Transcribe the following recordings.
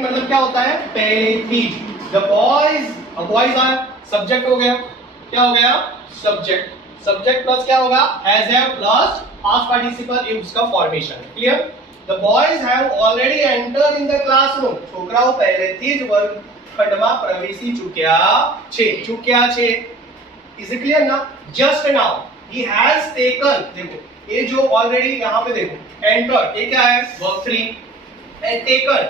Already मतलब क्या होता है, पहले थी। द बॉयज, अब बॉयज आया, सब्जेक्ट हो गया, क्या हो गया, सब्जेक्ट। सब्जेक्ट प्लस क्या होगा, has have plus past participle is का formation. Clear? The boys have already entered in the classroom, છોકરાઓ પહેલેથી જ વર્ગખંડમાં પ્રવેશી ચૂક્યા છે। इज इट क्लियर ना? जस्ट नाउ ही हैज टेकन, देखो ये जो ऑलरेडी यहाँ पे देखो एंटर, ये क्या है, verb 3 and taken,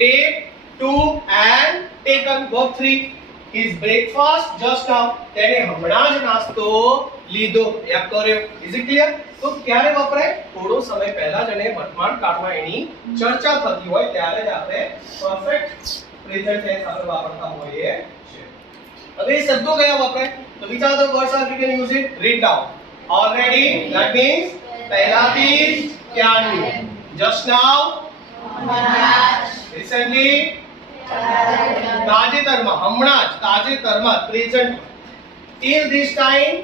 take, took and taken, verb 3। His breakfast just now, तेने હમણાં જ નાસ્તો લીધો યા કર્યો। Is it clear? તો ક્યારે વપરાય, થોડો સમય પહેલા જ એને વર્તમાન કાળમાં એની ચર્ચા થતી હોય ત્યારે જ આપણે પરફેક્ટ પ્રેઝન્ટ ટેન્સ આપણે વાપરતા હોઈએ છે। હવે એ શબ્દો કયા વપરાય, તો which are the words are we can use it? Read down. Already, that means પહેલાથી જ, ક્યારનું, just now, recently, તાજેતરમાં, હમણાં જ, તાજેતરમાં, present, till this time,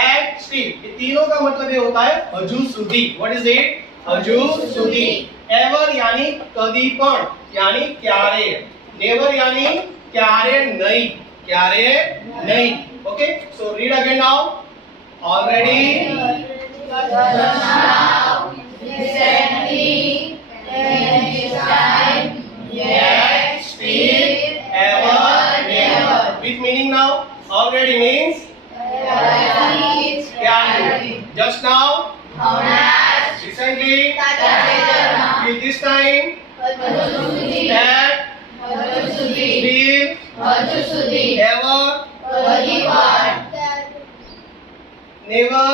at still, ये तीनों का मतलब ये होता है हजू सुधी। What is it? हजू सुधी। Ever यानी कदी पण, यानी क्यारे। Never यानी क्यारे नहीं, क्यारे नहीं। Okay, so read again now. Already, recently, this time, yet, still, ever, never. With meaning now. Already means क्यारे। Just now, recently, till this time, that, still, ever, never,